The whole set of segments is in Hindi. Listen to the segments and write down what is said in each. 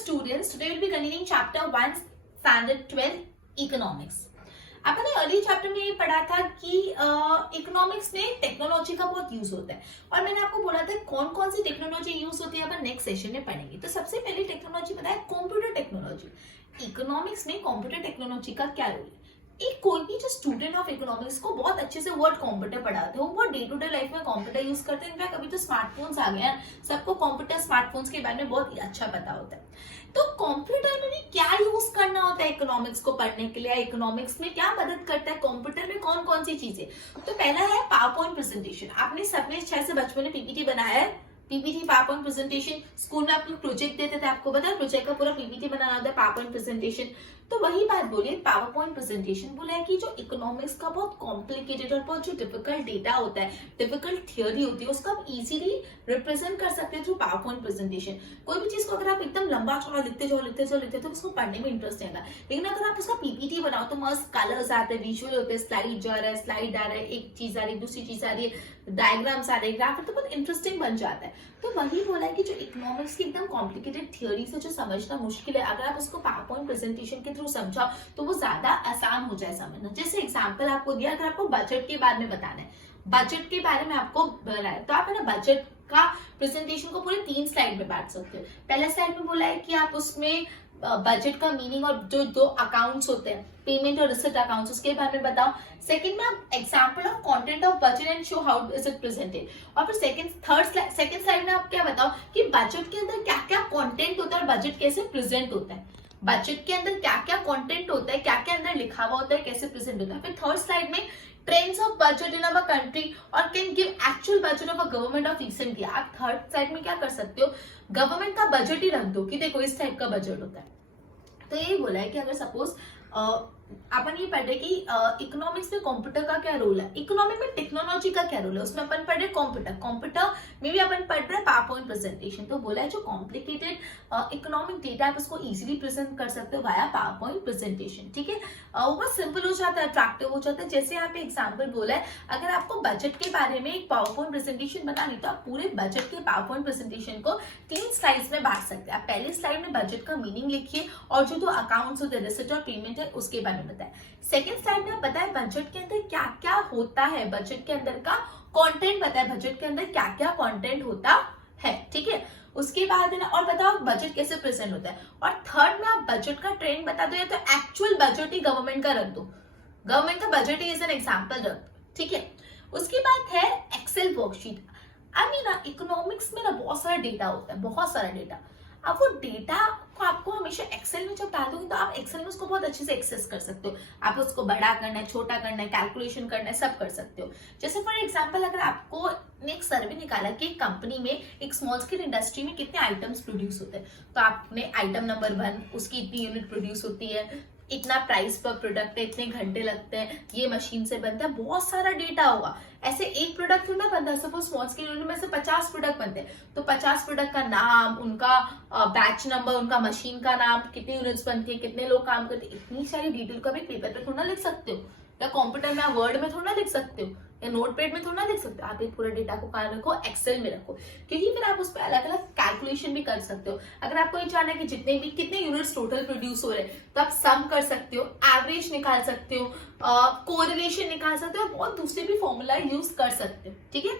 students, today we'll be continuing chapter 1 standard 12 economics. अपन ने अर्ली चैप्टर में ये पढ़ा था कि इकोनॉमिक्स में टेक्नोलॉजी का बहुत यूज होता है और मैंने आपको बोला था कौन कौन सी टेक्नोलॉजी यूज होती है अपन नेक्स्ट सेशन में पढ़ेंगे। तो सबसे पहली टेक्नोलॉजी बताया कंप्यूटर टेक्नोलॉजी। इकोनॉमिक्स में कंप्यूटर टेक्नोलॉजी का क्या रोल है? एक कोई भी जो स्टूडेंट ऑफ इकोनॉमिक्स को बहुत अच्छे से वर्ड कंप्यूटर पढ़ाते हो, वो डे टू डे लाइफ में कंप्यूटर यूज करते हैं। इनफैक्ट अभी तो स्मार्टफोन्स आ गए हैं, सबको कंप्यूटर स्मार्टफोन्स के बारे में बहुत अच्छा पता होता है। तो कंप्यूटर में भी क्या यूज करना होता है इकोनॉमिक्स को पढ़ने के लिए, इकोनॉमिक्स में क्या मदद करता है, कंप्यूटर में कौन कौन सी चीजें। तो पहला है पावर पॉइंट प्रेजेंटेशन। आपने सबने शायद से बचपन में पीपीटी बनाया है, PPT power point presentation. School में आपको प्रोजेक्ट देते थे, आपको पता है प्रोजेक्ट का पूरा पीपीटी बनाना होता है, पावर पॉइंट प्रेजेंटेशन। तो वही बात बोलिए, पावर पॉइंट प्रेजेंटेशन बोला है कि जो इकोनॉमिक्स का बहुत कॉम्प्लिकेटेड और बहुत जो डिफिकल्ट डेटा होता है, डिफिकल्ट थियोरी होती है, उसको आप इजीली रिप्रेजेंट कर सकते हैं थ्रू पावर पॉइंट प्रेजेंटेशन। कोई भी चीज को अगर आप एकदम लंबा चौड़ा लिखते जाओ तो उसको पढ़ने में इंटरेस्ट नहीं आता। लेकिन अगर आप उसका पीपीटी बनाओ तो मस्त कलर्स आते हैं, विजुअल होते हैं, स्लाइड जा रहा है, स्लाइड आ रहा है, एक चीज आ रही है, दूसरी चीज आ रही है, डायग्राम्स आ रहे हैं, ग्राफ, तो बहुत इंटरेस्टिंग बन जाता है। तो वही बोला है कि जो इकोनॉमिक्स की एकदम कॉम्प्लिकेटेड थियोरी से जो समझना मुश्किल है, अगर आप उसको पावर पॉइंट प्रेजेंटेशन के थ्रू समझाओ तो वो ज्यादा आसान हो जाए समझना। जैसे एग्जांपल आपको दिया, अगर आपको बजट के बारे में बताना है, बजट के बारे में आपको बताना है, तो आप है ना बजट का प्रेजेंटेशन को पूरे 3 स्लाइड में बांट सकते हो। पहला स्लाइड में बोला है कि आप उसमें बजट का मीनिंग और जो 2 अकाउंट्स होते हैं, पेमेंट और रिसिप्ट अकाउंट्स, उसके बारे में बताओ। सेकंड में आप example of content of budget and show how is it presented. और फिर सेकंड स्लाइड में आप क्या बताओ कि बजट के अंदर क्या क्या कंटेंट होता है और बजट कैसे प्रेजेंट होता है, बजट के अंदर क्या क्या कंटेंट होता है, क्या क्या अंदर लिखा हुआ होता है, कैसे प्रेजेंट होता है। फिर थर्ड स्लाइड में trends of budget in our country और can give actual budget of a government of recent year. आप थर्ड साइड में क्या कर सकते हो, गवर्नमेंट का बजट ही रख दो कि देखो इस टाइप का बजट होता है। तो यही बोला है कि अगर सपोज अपन ये पढ़ रहे कि इकोनॉमिक्स में कंप्यूटर का क्या रोल है, इकोनॉमिक में टेक्नोलॉजी का क्या रोल है, उसमें अपन पढ़ रहे कंप्यूटर में भी अपन पढ़ रहे पावर पॉइंट प्रेजेंटेशन। तो बोला है जो कॉम्प्लिकेटेड इकोनॉमिक डेटा आप उसको इजीली प्रेजेंट कर सकते हो वाया पावर पॉइंट प्रेजेंटेशन। ठीक है, वो बहुत सिंपल हो जाता है, अट्रैक्टिव हो जाता है। जैसे यहाँ पे एग्जाम्पल बोला है, अगर आपको बजट के बारे में एक पावर पॉइंट प्रेजेंटेशन बनानी तो आप पूरे बजट के पावर पॉइंट प्रेजेंटेशन को 3 स्लाइड्स में बांट सकते हैं। आप पहले स्लाइड में बजट का मीनिंग लिखिए और जो 2 अकाउंट्स होते हैं, रिसिप्ट और पेमेंट है, उसके बारे में बताएं। सेकेंड स्लाइड में बताएं बजट के अंदर क्या क्या होता है, बजट के अंदर का कंटेंट बताएं, बजट के अंदर क्या क्या कंटेंट होता है। ठीक है, उसके बाद है ना, और बताओ बजट कैसे प्रेजेंट होता है। और थर्ड में आप बजट का ट्रेंड बता दो या तो एक्चुअल बजट ही गवर्नमेंट का रख दो, गवर्नमेंट का बजट ही एज एन एग्जांपल रख दो। ठीक है, उसके बाद है एक्सेल वर्कशीट। आई मीन ना इकोनॉमिक्स में ना बहुत सारा डेटा होता है, बहुत सारा डेटा। अब वो डेटा को आपको हमेशा एक्सेल में जब डाल दोगे तो आप एक्सेल में उसको बहुत अच्छे से एक्सेस कर सकते हो। आप उसको बड़ा करना है, छोटा करना है, कैलकुलेशन करना है, सब कर सकते हो। जैसे फॉर एग्जांपल अगर आपको ने एक सर्वे निकाला कि कंपनी में एक स्मॉल स्केल इंडस्ट्री में कितने आइटम्स प्रोड्यूस होते हैं, तो आपने आइटम नंबर 1 उसकी इतनी यूनिट प्रोड्यूस होती है, इतना प्राइस पर प्रोडक्ट है, इतने घंटे लगते हैं, ये मशीन से बनता है, बहुत सारा डेटा होगा। ऐसे एक प्रोडक्ट फिर में बनता है, सपोज स्मॉल स्केल यूनिट में से 50 प्रोडक्ट बनते हैं, तो 50 प्रोडक्ट का नाम, उनका बैच नंबर, उनका मशीन का नाम, कितनी यूनिट्स बनती है, कितने लोग काम करते हैं, इतनी सारी डिटेल को भी पेपर पे थोड़ा लिख सकते हो, या कंप्यूटर में वर्ड में थोड़ा लिख सकते हो, या नोटपैड में थोड़ा लिख सकते हो। आप ये पूरा डेटा को कहाँ रखो, एक्सेल में रखो, क्योंकि फिर आप उस पर अलग अलग कैलकुलेशन भी कर सकते हो। अगर आपको ये जानना है कि जितने भी कितने यूनिट्स टोटल प्रोड्यूस हो रहे हैं, तो आप सम कर सकते हो, एवरेज निकाल सकते हो, कोरिलेशन निकाल सकते हो, बहुत दूसरे भी फॉर्मूला यूज कर सकते हो। ठीक है,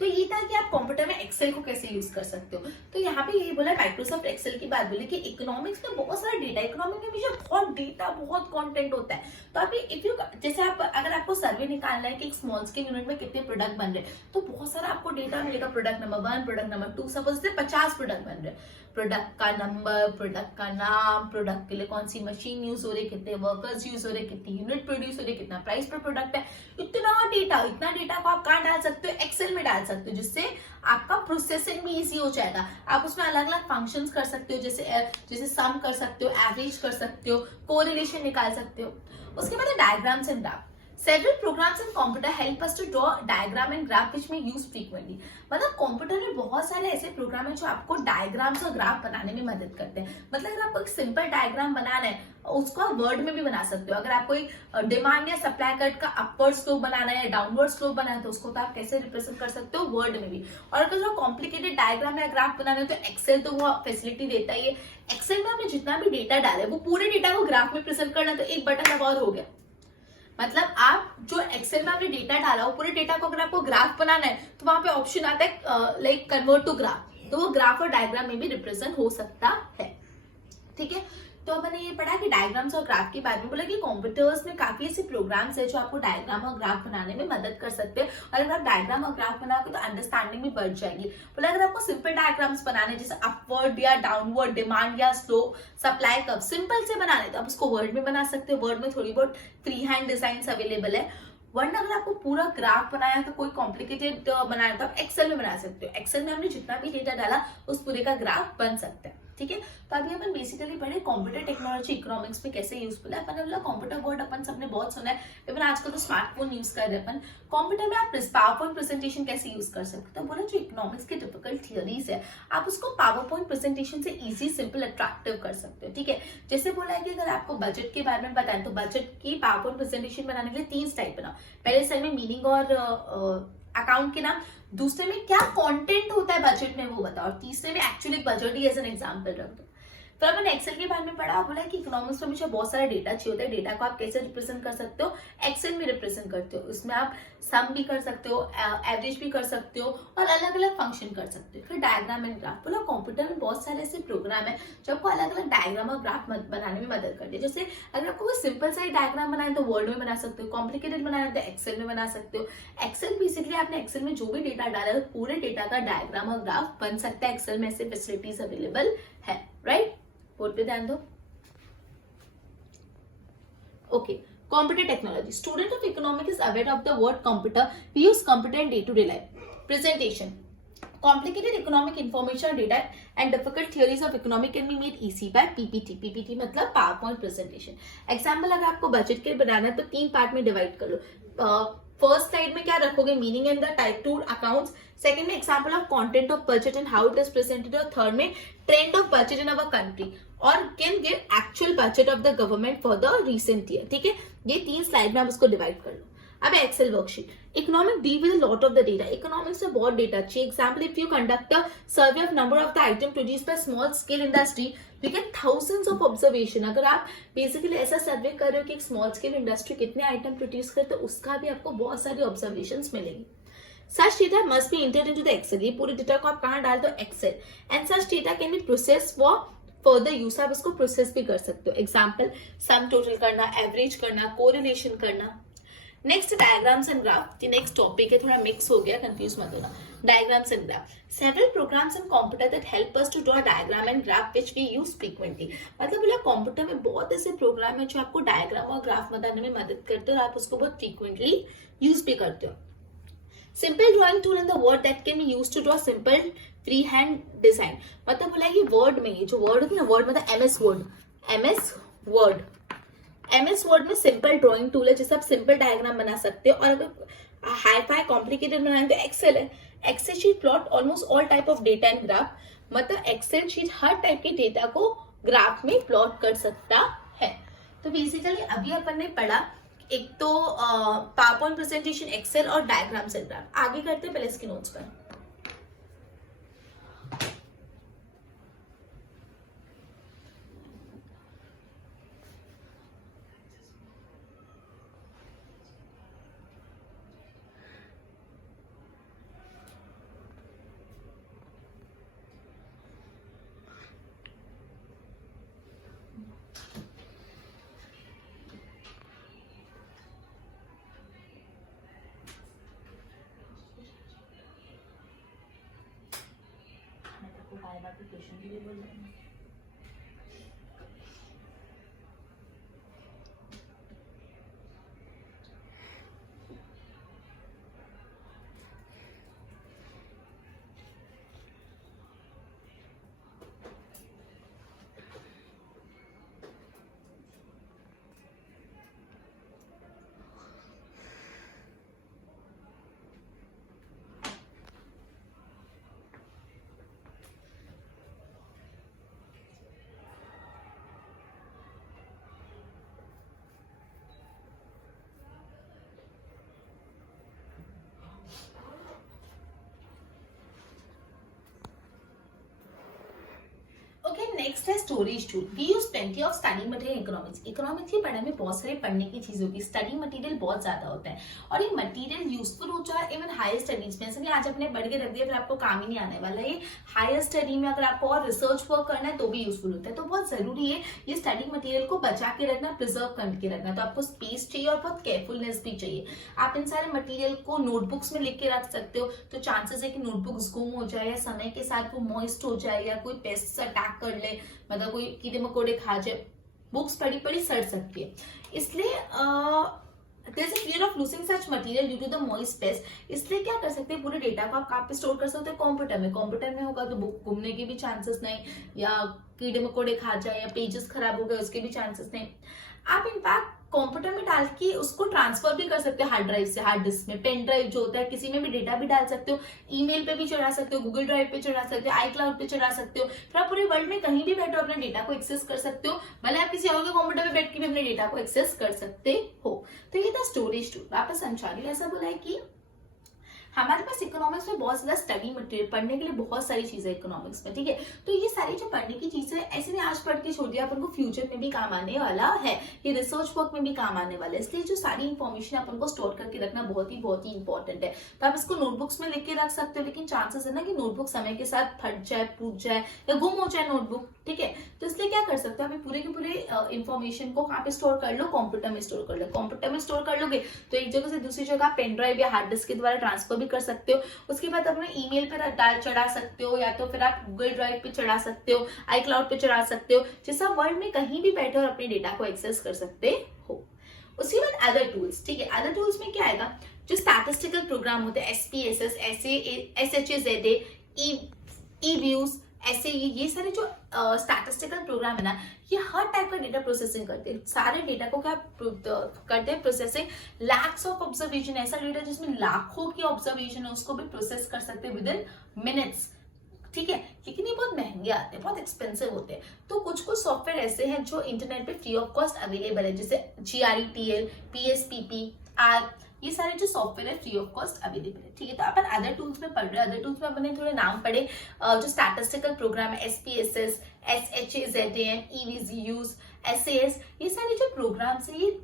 तो ये था कि आप कंप्यूटर में एक्सेल को कैसे यूज कर सकते हो। तो यहाँ पे यही बोला, माइक्रोसॉफ्ट एक्सेल की बात बोली कि इकोनॉमिक्स में बहुत सारा डेटा, इकोनॉमिक में हमेशा बहुत डेटा, बहुत कंटेंट होता है। तो अभी इफ यू जैसे आप अगर आपको सर्वे निकालना है कि एक स्मॉल स्केल यूनिट में कितने प्रोडक्ट बन रहे हैं, तो बहुत सारा आपको डेटा मिलेगा। Product number 1, product number 2, suppose 50 product बन रहे हैं, प्रोडक्ट का नंबर, प्रोडक्ट का नाम, प्रोडक्ट के लिए कौन सी मशीन यूज हो रही है, कितने वर्कर्स यूज हो रहे, कितनी यूनिट प्रोड्यूस हो रही है, कितना प्राइस पर प्रोडक्ट है, इतना डेटा को आप कहाँ डाल सकते हो, एक्सेल में डाल सकते हो, जिससे आपका प्रोसेसिंग भी इजी हो जाएगा। आप उसमें अलग अलग फंक्शंस कर सकते हो, जैसे सम कर सकते हो, एवरेज कर सकते हो, कोरिलेशन निकाल सकते हो। उसके बाद diagrams and graph. Several programs in computer help us to draw diagram and graph which may use frequently. मतलब कंप्यूटर में बहुत सारे ऐसे प्रोग्राम है जो आपको डायग्राम्स और ग्राफ बनाने में मदद करते हैं. मतलब अगर आपको एक सिंपल डायग्राम बनाना है उसको आप वर्ड में भी बना सकते हो. अगर आपको एक डिमांड या सप्लाई कर्व का अपवर्ड स्लोप बनाना है या डाउनवर्ड स्लोप बनाना है तो उसको तो आप कैसे रिप्रेजेंट कर सकते हो, वर्ड में भी. और अगर जो कॉम्प्लिकेटेड डायग्राम या ग्राफ बनाना है तो एक्सेल तो वो फैसिलिटी देता ही है. एक्सेल में आपने जितना भी डेटा डाले वो पूरे डेटा को ग्राफ में प्रेजेंट करना है तो एक बटन दबाओ हो गया. मतलब आप जो एक्सेल में आपने डेटा डाला वो पूरे डेटा को अगर आपको ग्राफ बनाना है तो वहां पे ऑप्शन आता है लाइक कन्वर्ट टू ग्राफ, तो वो ग्राफ और डायग्राम में भी रिप्रेजेंट हो सकता है. ठीक है, तो मैंने ये पढ़ा कि डायग्राम्स और ग्राफ के बारे में. बोला कि कंप्यूटर्स में काफी ऐसे प्रोग्राम्स है जो आपको डायग्राम और ग्राफ बनाने में मदद कर सकते हैं. और अगर आप डायग्राम और ग्राफ बनाओगे तो अंडरस्टैंडिंग भी बढ़ जाएगी. बोला अगर आपको सिंपल डायग्राम्स बनाने जैसे अपवर्ड या डाउनवर्ड, डिमांड या स्लो, सप्लाई कर्व सिंपल से बनाने तो आप उसको वर्ड में बना सकते हो. वर्ड में थोड़ी बहुत फ्री हैंड डिजाइन अवेलेबल है. वरना अगर आपको पूरा ग्राफ बनाया तो कोई कॉम्प्लिकेटेड बनाया तो आप एक्सेल में बना सकते हो. एक्सेल में हमने जितना भी डेटा डाला उस पूरे का ग्राफ बन सकता है. ठीक है, तो अभी अपन बेसिकली पढ़े कंप्यूटर टेक्नोलॉजी इकोनॉमिक्स में कैसे यूजफुल है. अपन बोला कंप्यूटर वर्ड अपन सबने बहुत सुना है, इवन आजकल तो स्मार्टफोन यूज कर रहे हैं अपन. कंप्यूटर में आप पावर पॉइंट प्रेजेंटेशन कैसे यूज कर सकते हो. तो बोला जो इकोनॉमिक्स के डिफिकल्ट थियरीज है आप उसको पावर पॉइंट प्रेजेंटेशन से इजी, सिंपल, अट्रैक्टिव कर सकते हो. ठीक है, जैसे बोला है कि अगर आपको बजट के बारे में बताएं तो बजट की पावर पॉइंट प्रेजेंटेशन बनाने के लिए 3 स्लाइड बनाओ. पहले स्लाइड में मीनिंग और अकाउंट के नाम, दूसरे में क्या कंटेंट होता है बजट में वो बताओ, और तीसरे में एक्चुअली बजट ही एज एन एग्जांपल रख दो. फिर अपन एक्सेल के बारे में पढ़ा. बोला कि इकोनॉमिक्स में मुझे बहुत सारा डेटा चाहिए होता है. डेटा को आप कैसे रिप्रेजेंट कर सकते हो, एक्सेल में रिप्रेजेंट करते हो. उसमें आप सम भी कर सकते हो, एवरेज भी कर सकते हो और अलग अलग फंक्शन कर सकते हो. फिर डायग्राम एंड ग्राफ. बोला कंप्यूटर में बहुत सारे ऐसे प्रोग्राम है जो आपको अलग अलग डायग्राम और ग्राफ बनाने में मदद करते हैं. जैसे अगर आपको कोई सिंपल सा डायग्राम बनाए तो वर्ड में बना सकते हो, कॉम्प्लिकेटेड बनाना है तो एक्सेल में बना सकते हो. एक्सेल बेसिकली आपने एक्सेल में जो भी डेटा डाला है पूरे डेटा का डायग्राम और ग्राफ बन सकता है. एक्सेल में ऐसे फैसिलिटीज अवेलेबल है. राइट, बोर्ड पे ध्यान दो. Okay, computer technology. Student of economics is aware of the word computer. We use computer in day to day life. Presentation. Complicated economic information data and difficult theories of economic can be made easy by PPT. PPT मतलब PowerPoint presentation. Example अगर आपको बजट के बनाना है तो 3 पार्ट में डिवाइड कर लो. फर्स्ट स्लाइड में क्या रखोगे, meaning and the type to accounts. Second में example of content of budget and how it is presented. और थर्ड में trend of budget in our country और can give actual budget of the government for the recent year. ठीक है, ये 3 स्लाइड में आप उसको डिवाइड कर लो. अब Excel worksheet. Economic deal with lot of the data. Economics में बहुत डेटा चाहिए. Example if you conduct a survey of number of the item produce by small scale industry we get thousands of observation. अगर आप बेसिकली ऐसा सर्वे कर रहे हो कि एक स्मॉल स्केल इंडस्ट्री कितने आइटम प्रोड्यूस करे तो उसका भी आपको बहुत सारी ऑब्जर्वेशंस मिलेंगी. Such data must be entered into the Excel. ये पूरे डेटा को आप कहाँ डाल दो, Excel. And such data can be process for further use. आप इसको प्रोसेस भी कर सकते हो. एग्जाम्पल सम टोटल करना, एवरेज करना, कोरिलेशन करना. Next diagrams and graph. Next topic है, थोड़ा मिक्स हो गया, कंफ्यूज मत होना. Diagrams and graph. Several programs in computer that help us to draw diagram and graph which we use frequently. मतलब बोला कंप्यूटर में बहुत ऐसे प्रोग्राम है जो आपको डायग्राम और ग्राफ बनाने में मदद करते हैं और आप उसको बहुत फ्रीक्वेंटली यूज भी करते हो. Simple drawing tool in the Word that can be used to draw simple free hand design. मतलब बोला ये वर्ड में, ये जो वर्ड होती है ना, वर्ड मतलब MS word. MS word. MS word में सिंपल ड्राइंग टूल है जिससे आप सिंपल डायग्राम बना सकते हो. और अगर हाई फाई कॉम्प्लिकेटेड बनाए तो एक्सेल है. Excel sheet plot almost all type of data and graph. मतलब एक्सेल शीट हर टाइप के डेटा को ग्राफ में प्लॉट कर सकता है. तो बेसिकली अभी अपन ने पढ़ा एक तो पावरपॉइंट प्रेजेंटेशन, एक्सेल और डायग्राम्स एंड ग्राफ. आगे करते हैं पहले इसके नोट्स पर. क्वेश्चन के लिए बोल रहे हैं. नेक्स्ट है storage tool. We use plenty of study material economics. Economics की पढ़ाई में बहुत सारे पढ़ने की चीजों की स्टडी मटेरियल बहुत ज्यादा होता है और ये मटेरियल यूजफुल होता है इवन हायर स्टडीज में। ऐसा नहीं आज अपने बढ़ के रख दिया फिर आपको काम ही नहीं आने वाला। ये हायर स्टडी में अगर आपको और रिसर्च वर्क करना है तो भी यूजफुल होता है। तो बहुत जरूरी है ये स्टडी मटेरियल को बचा के रखना, प्रिजर्व करके रखना। तो आपको स्पेस चाहिए और बहुत केयरफुलनेस भी चाहिए। आप इन सारे मटेरियल को नोटबुक्स में लिख के रख सकते हो, तो चांसेस है कि नोटबुक्स गुम हो जाए या समय के साथ वो मॉइस्ट हो जाए या कोई पेस्ट अटैक कर ले, मतलब कोई कीड़े मकोड़े खा जाए, बुक्स पड़ी पड़ी सड़ सकती है। इसलिए there's a fear of losing such material due to the moist space। इसलिए क्या कर सकते हैं, पूरे डेटा को आप कहाँ पे स्टोर कर सकते हैं, कंप्यूटर में। कंप्यूटर में होगा तो बुक गुमने के भी चांसेस नहीं, या कीड़े मकोड़े खा जाए या पेजेस खराब हो गए उसके भी चांसेस नहीं। आप इनफैक्ट कंप्यूटर में डाल के उसको ट्रांसफर भी कर सकते हो हार्ड ड्राइव से, हार्ड डिस्क में, पेन ड्राइव जो होता है किसी में भी डेटा भी डाल सकते हो, ईमेल पे भी चढ़ा सकते हो, गूगल ड्राइव पे चढ़ा सकते हो, आई क्लाउड पे चढ़ा सकते हो। फिर आप पूरे वर्ल्ड में कहीं भी बैठो अपने डेटा को एक्सेस कर सकते हो, भले आप किसी और के कंप्यूटर पे बैठ के भी अपने डेटा को एक्सेस कर सकते हो। तो ये था स्टोरेज टूल। वापस समझा रही हूँ, ऐसा बोला है कि हमारे पास इकोनॉमिक्स में बहुत ज्यादा स्टडी मटेरियल, पढ़ने के लिए बहुत सारी चीजें इकोनॉमिक्स में, ठीक है। तो ये सारी जो पढ़ने की चीजें ऐसे नहीं आज पढ़ के छोड़ दिया, अपन को फ्यूचर में भी काम आने वाला है, ये रिसर्च वर्क में भी काम आने वाला है। इसलिए जो सारी इन्फॉर्मेशन अपन को स्टोर करके रखना बहुत ही इंपॉर्टेंट है। तो आप इसको नोटबुक्स में लिख के रख सकते हो, लेकिन चांसेस है ना कि नोटबुक समय के साथ फट जाए, टूट जाए या गुम हो जाए नोटबुक, ठीक है। तो इसलिए क्या कर सकते हो, आप पूरे के पूरे इन्फॉर्मेशन को कहाँ पे स्टोर कर लो, कंप्यूटर में स्टोर कर लो। कंप्यूटर में स्टोर कर लोगे तो एक जगह से दूसरी जगह पेन ड्राइव या हार्ड डिस्क के द्वारा ट्रांसफर भी कर सकते हो। उसके बाद अपने ईमेल पे चढ़ा सकते हो, या तो फिर आप गूगल ड्राइव पे चढ़ा सकते हो, आई क्लाउड पे चढ़ा सकते हो, जिससे वर्ल्ड में कहीं भी बैठे और अपने डेटा को एक्सेस कर सकते हो। उसके बाद अदर टूल्स, ठीक है। अदर टूल्स में क्या आएगा, जो स्टैटिस्टिकल प्रोग्राम होते हैं, SPSS, SHAZA, eViews, ऐसे ये सारे जो स्टैटिस्टिकल प्रोग्राम है ना, ये हर टाइप का डेटा प्रोसेसिंग करते हैं। सारे डेटा को क्या करते हैं, प्रोसेसिंग। लैक्स ऑफ ऑब्जर्वेशन, ऐसा डेटा जिसमें लाखों की ऑब्जर्वेशन है उसको भी प्रोसेस कर सकते हैं विद इन मिनट्स, ठीक है। लेकिन ये बहुत महंगे आते हैं, बहुत एक्सपेंसिव होते हैं। तो कुछ सॉफ्टवेयर ऐसे हैं जो इंटरनेट पे फ्री ऑफ कॉस्ट अवेलेबल है, जैसे GRETL, PSPP, R, ये सारे जो सॉफ्टवेयर है फ्री ऑफ कॉस्ट अवेलेबल है, ठीक है। तो अपन अदर टूल्स में पढ़ रहे हैं, अदर टूल्स में अपने थोड़े नाम पढ़े, जो स्टैटिस्टिकल प्रोग्राम है, SPSS, SHAZAN, eViews, SAS, ये सारे जो प्रोग्राम्स है, ये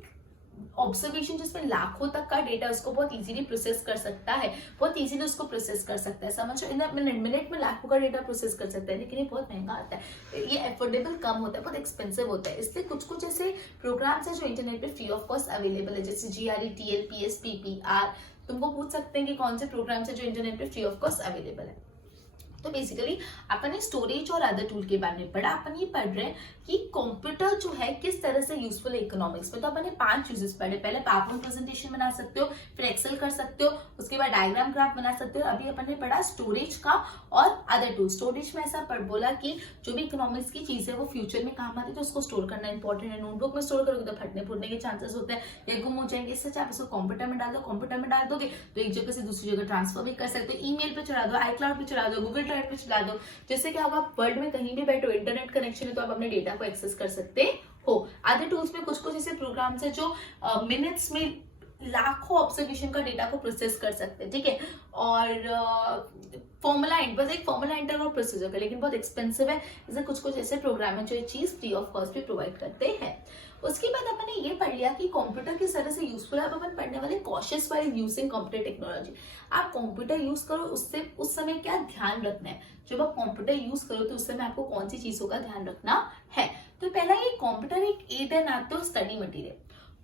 ऑब्जर्वेशन जिसमें लाखों तक का डेटा उसको बहुत इजीली प्रोसेस कर सकता है, बहुत इजीली उसको प्रोसेस कर सकता है। समझो, इन मिनट में लाखों का डेटा प्रोसेस कर सकता है, लेकिन ये बहुत महंगा आता है, ये एफोर्डेबल कम होता है, बहुत एक्सपेंसिव होता है। इसलिए कुछ ऐसे प्रोग्राम्स है जो इंटरनेट पे फ्री ऑफ कॉस्ट अवेलेबल है, जैसे GRETL, PSPP, R। तुमको पूछ सकते हैं कि कौन से प्रोग्राम्स है जो इंटरनेट पे फ्री ऑफ कॉस्ट अवेलेबल है। तो बेसिकली अपन ने स्टोरेज और अदर टूल के बारे में पढ़ा। अपन ये पढ़ रहे हैं कि कंप्यूटर जो है किस तरह से यूजफुल है इकोनॉमिक्स में। तो अपन ने 5 यूजेस पढ़े। पहले पावरपॉइंट प्रेजेंटेशन बना सकते हो, फिर एक्सेल कर सकते हो, उसके बाद डायग्राम ग्राफ बना सकते हो। अभी अपन ने पढ़ा स्टोरेज का और अदर टूल। स्टोरेज में ऐसा बोला कि जो भी इकोनॉमिक्स की चीज है वो फ्यूचर में काम आती है, तो उसको स्टोर करना इंपॉर्टेंट है। नोटबुक में स्टोर करोगे तो फटने फूटने के चांसेस होते हैं या गुम हो जाएंगे। इससे आप इसको कंप्यूटर में डाल दो, कंप्यूटर में डाल दोगे तो एक जगह से दूसरी जगह ट्रांसफर भी कर सकते हो। ईमेल पे चढ़ा दो, आई क्लाउड पे चढ़ा दो, गूगल ड्राइव पे चला दो, जिससे क्या होगा, वर्ल्ड में कहीं भी बैठो, इंटरनेट कनेक्शन है तो आप अपने डेटा को एक्सेस कर सकते हो। अदर टूल्स में कुछ ऐसे प्रोग्राम्स है जो मिनट्स में लाखों ऑब्जर्वेशन का डेटा को प्रोसेस कर सकते हैं, ठीक है। और फॉर्मूला बस एक फॉर्मूला एंटर और प्रोसीजर का, लेकिन बहुत एक्सपेंसिव है। जैसे कुछ ऐसे प्रोग्राम है जो ये चीज फ्री ऑफ कॉस्ट भी प्रोवाइड करते हैं। उसके बाद अपन ने ये पढ़ लिया कि कंप्यूटर किस तरह से यूजफुल है। अब अपन पढ़ने वाले cautious while using computer technology. आप कंप्यूटर यूज करो, उससे उस समय क्या ध्यान रखना है, जब आप कंप्यूटर यूज करो तो उस समय आपको कौन सी चीजों का ध्यान रखना है। तो पहला, ये कंप्यूटर एक एड एंड नॉट तो स्टडी मटेरियल।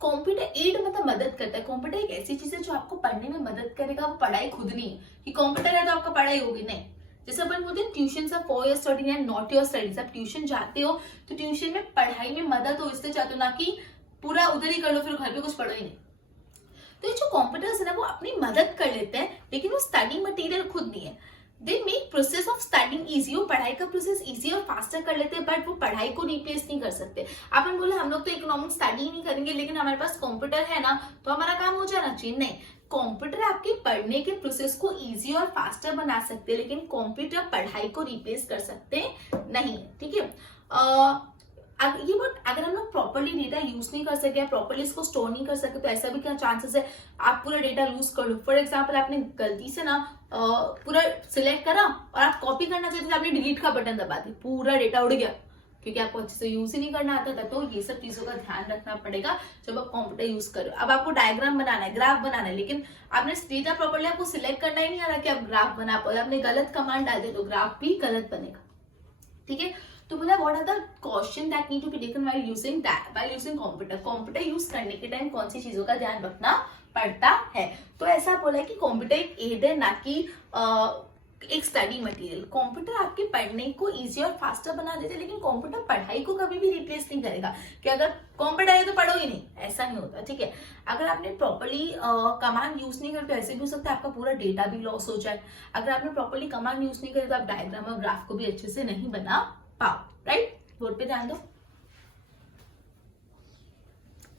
कंप्यूटर एड मतलब मदद करता है। कंप्यूटर एक ऐसी चीज है जो आपको पढ़ने में मदद करेगा, वो पढ़ाई खुद नहीं है कि कंप्यूटर है तो आपका पढ़ाई होगी, नहीं। जैसे अपन बोलते हैं tuition for your study and not your studies. आप ट्यूशन जाते हो तो ट्यूशन में पढ़ाई में मदद हो इसलिए जाते हो, ना कि पूरा उधर ही कर लो फिर घर पे कुछ पढ़ो ही नहीं। तो ये जो कंप्यूटर्स है ना वो अपनी मदद कर लेते हैं, लेकिन वो स्टडी मटेरियल खुद नहीं है। They make process of studying easy. वो पढ़ाई का प्रोसेस इजी और फास्टर कर लेते हैं, बट वो पढ़ाई को रिप्लेस नहीं कर सकते। अपन बोले हम लोग तो इकोनॉमिक्स स्टडी ही नहीं करेंगे, लेकिन हमारे पास कंप्यूटर है ना तो हमारा काम हो जाना चाहिए, नहीं। कंप्यूटर आपके पढ़ने के प्रोसेस को इजी और फास्टर बना सकते हैं, लेकिन कंप्यूटर पढ़ाई को रिप्लेस कर सकते नहीं, ठीक है। ये बात, अगर हम लोग प्रॉपर्ली डेटा यूज नहीं कर सके, प्रॉपर्ली इसको स्टोर नहीं कर सके, तो ऐसा भी क्या चांसेस है आप पूरा डेटा लूज कर लो। फॉर एग्जाम्पल, आपने गलती से ना पूरा सिलेक्ट करा और आप कॉपी करना चाहते थे, आपने डिलीट का बटन दबा दिया, पूरा डेटा उड़ गया, क्योंकि आपको अच्छे से यूज ही नहीं करना आता था। तो ये सब चीजों का ध्यान रखना पड़ेगा जब आप कंप्यूटर यूज करो। अब आपको डायग्राम बनाना है, ग्राफ बनाना है, लेकिन आपने डेटा प्रॉपर्ली आपको सिलेक्ट करना ही नहीं आ रहा कि आप ग्राफ बना पाओ, आपने गलत कमांड डाल दिया तो ग्राफ भी गलत बनेगा। ठीक है, तो बोला what are the question that need to be taken while using computer. Computer use करने के टाइम कौन सी चीजों का ध्यान रखना पड़ता है। तो ऐसा बोला है कि कंप्यूटर एक एड है, ना कि एक स्टडी मटेरियल। कंप्यूटर आपके पढ़ने को इजी और फास्टर बना देते हैं, लेकिन कंप्यूटर पढ़ाई को कभी भी रिप्लेस नहीं करेगा कि अगर कंप्यूटर है तो पढ़ो ही नहीं, ऐसा नहीं होता। ठीक है, अगर आपने प्रॉपर्ली कमांड यूज नहीं करते ऐसे भी हो सकता है आपका पूरा डेटा भी लॉस हो जाए। अगर आपने प्रॉपर्ली कमांड यूज नहीं करे तो आप डायग्राम और ग्राफ को भी अच्छे से नहीं बना पाओ। राइट, बोर्ड पे ध्यान दो।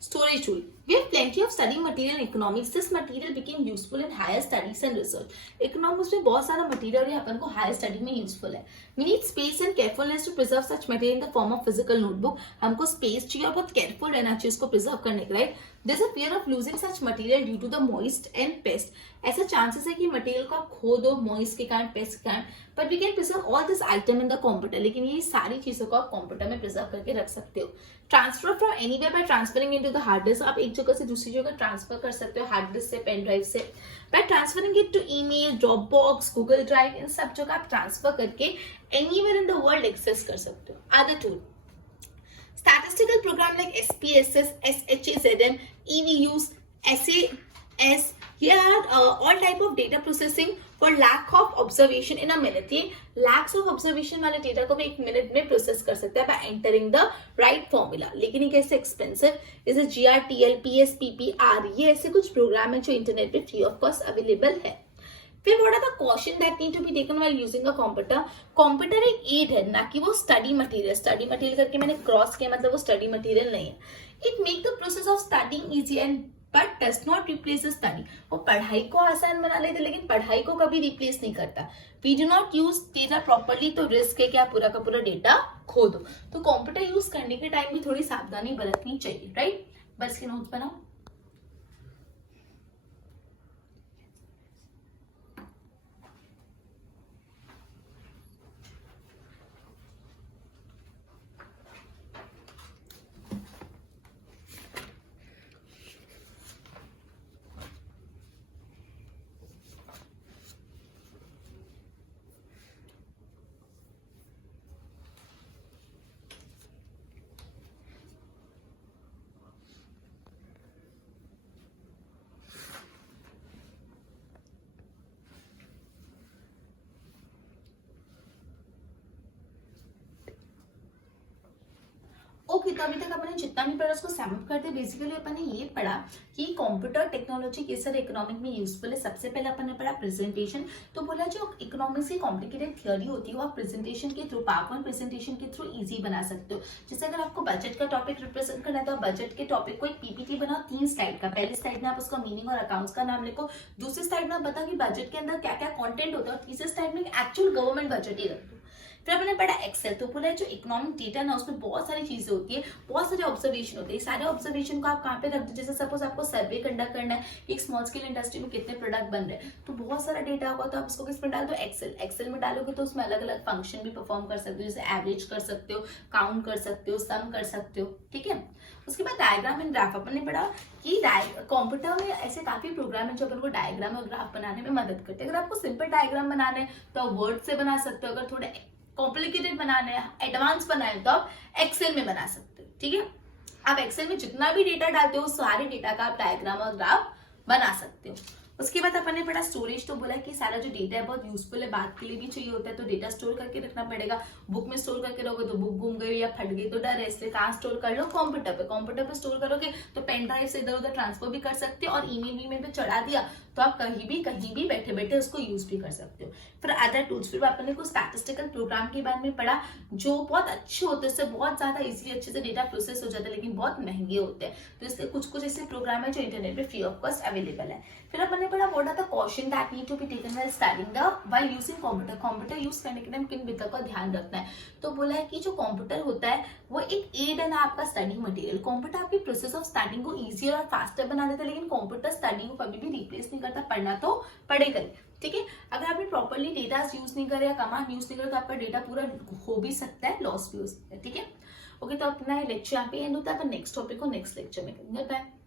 Storage tool. We have plenty of study material in economics. This material became useful in higher studies and research. Economics में बहुत सारा मटेरियल है अपन को हायर स्टडी में यूजफुल है। We need space and carefulness to preserve such material in the form of physical notebook. हमको स्पेस चाहिए और बहुत केयरफुल रहना चाहिए उसको प्रिजर्व करने के लिए। There is a fear of losing such material due to the moist and pest. ऐसा चांसेस है कि मटेरियल को आप खो दो मॉइस्ट के कारण, पेस्ट के कारण, but we can preserve all this item in the computer. लेकिन ये सारी चीजों को आप कंप्यूटर में प्रिजर्व करके रख सकते हो। Transfer from anywhere by transferring into the hard disk. आप एक जगह से दूसरी जगह ट्रांसफर कर सकते हो हार्ड डिस्क से, पेन ड्राइव से, by transferring it to email, Dropbox, Google drive, इन सब जगह आप ट्रांसफर करके anywhere in the world access कर सकते हो। Other tool, statistical program like SPSS, SHAZM, EVUs, SAS, here are all type of data processing for lakh of observation in a minute. ये lakhs of observation वाले डेटा को भी एक मिनट में प्रोसेस कर सकते हैं by entering the right formula। लेकिन ये कैसे एक्सपेंसिव, जैसे GRTL, PS, PPR, ये ऐसे कुछ प्रोग्राम है जो इंटरनेट पे फ्री ऑफ कॉस्ट अवेलेबल है। फिर what are the question that need to be taken while using a computer. Computer एक एड है, ना कि वो स्टडी मटेरियल। स्टडी मटेरियल करके मैंने क्रॉस किया, मतलब वो स्टडी मटेरियल नहीं है। It make the process of studying easy and but does not replace the study. वो पढ़ाई को आसान बना लेते लेकिन पढ़ाई को कभी रिप्लेस नहीं करता। We do not use data properly, तो रिस्क है कि आप पूरा का पूरा डेटा खो दो। तो कंप्यूटर यूज करने के टाइम भी थोड़ी सावधानी बरतनी चाहिए। राइट, बस के नोट्स बनाओ। ओके, तो अभी तक अपन ने जितना भी पढ़ा उसको समअप करते। बेसिकली अपन ने ये पढ़ा कि कंप्यूटर टेक्नोलॉजी किस तरह इकोनॉमिक में यूजफुल है। सबसे पहले अपन ने पढ़ा प्रेजेंटेशन। तो बोला जो इकोनॉमिक्स की कॉम्प्लिकेटेड थियोरी होती है वो आप प्रेजेंटेशन के थ्रू, पावरपॉइंट प्रेजेंटेशन के थ्रू इजी बना सकते हो। जैसे अगर आपको बजट का टॉपिक रिप्रेजेंट करना है तो आप बजट के टॉपिक को एक पीपीटी बनाओ 3 स्लाइड का। पहली स्लाइड में आप उसका मीनिंग और अकाउंट्स का नाम लिखो, दूसरी स्लाइड में आप बताओ कि बजट के अंदर क्या क्या कॉन्टेंट होता है, और तीसरी स्लाइड में एक्चुअल गवर्नमेंट बजट ही रख दो। फिर हमने पढ़ा एक्सेल। तो बोला जो इकोनॉमिक डेटा ना उसमें बहुत सारी चीजें होती है, बहुत सारे ऑब्जर्वेशन होते हैं। सारे ऑब्जर्वेशन को आप कहाँ पे रख दो, जैसे सपोज आपको सर्वे कंडक्ट करना है एक स्मॉल स्केल इंडस्ट्री में कितने प्रोडक्ट बन रहे हैं, तो बहुत सारा डेटा होगा, तो आप उसको किस में डाल दो, एक्सेल। एक्सेल में डालोगे तो उसमें अलग अलग फंक्शन भी परफॉर्म कर सकते हो, जैसे एवरेज कर सकते हो, काउंट कर सकते हो, सम कर सकते हो। ठीक है, उसके बाद डायग्राम एंड ग्राफ अपन ने पढ़ा कि कंप्यूटर में ऐसे काफी प्रोग्राम है जो अपन को डायग्राम और ग्राफ बनाने में मदद करते हैं। अगर आपको सिंपल डायग्राम बनाना है तो आप वर्ड से बना सकते हो, अगर थोड़े कॉम्प्लिकेटेड बनाना है, एडवांस बनाना है तो आप एक्सेल में बना सकते हो। ठीक है, आप एक्सेल में जितना भी डेटा डालते हो सारे डेटा का आप डायग्राम और ग्राफ बना सकते हो। उसके बाद अपन ने पढ़ा स्टोरेज। तो बोला कि सारा जो डेटा है बहुत यूजफुल है, बात के लिए भी चाहिए होता है, तो डेटा स्टोर करके रखना पड़ेगा। बुक में स्टोर करके रखोगे तो बुक गुम गई या फट गई तो डर है, इसलिए कहाँ स्टोर कर लो, कंप्यूटर पे। कंप्यूटर पे स्टोर करोगे तो पेन ड्राइव से इधर उधर ट्रांसफर भी कर सकते हो, और ईमेल पे चढ़ा दिया तो आप कहीं भी बैठे बैठे उसको यूज भी कर सकते हो। फिर अदर टूल्स, फिर अपन ने कुछ स्टैटिस्टिकल प्रोग्राम के बारे में पढ़ा जो बहुत अच्छे होते हैं, इससे बहुत ज्यादा इजीली अच्छे से डेटा प्रोसेस हो जाता है, लेकिन बहुत महंगे होते हैं। तो इसलिए कुछ ऐसे प्रोग्राम है जो इंटरनेट पे फ्री ऑफ कॉस्ट अवेलेबल है। फिर अपन ने पढ़ा what are the question that need to be taken while using computer. Computer use करने के टाइम किन बिंदुओं का ध्यान रखना है। तो बोला है कि जो कंप्यूटर होता है वो एक एड है ना आपका स्टडी मटेरियल। कंप्यूटर आपकी प्रोसेस ऑफ स्टडिंग को इजियर और फास्टर बना देता है, लेकिन कंप्यूटर स्टडी को कभी भी रिप्लेस नहीं करता। पढ़ना तो पड़ेगा ही। ठीक है, अगर आपने प्रॉपर्ली डेटा यूज नहीं करे या कमांड यूज नहीं करे तो आपका डेटा पूरा हो भी सकता है, लॉस भी हो सकता है। ठीक है, ओके, तो अपना लेक्चर यहाँ पे एंड होता है, अपन नेक्स्ट टॉपिक को नेक्स्ट लेक्चर में करेंगे। बाय।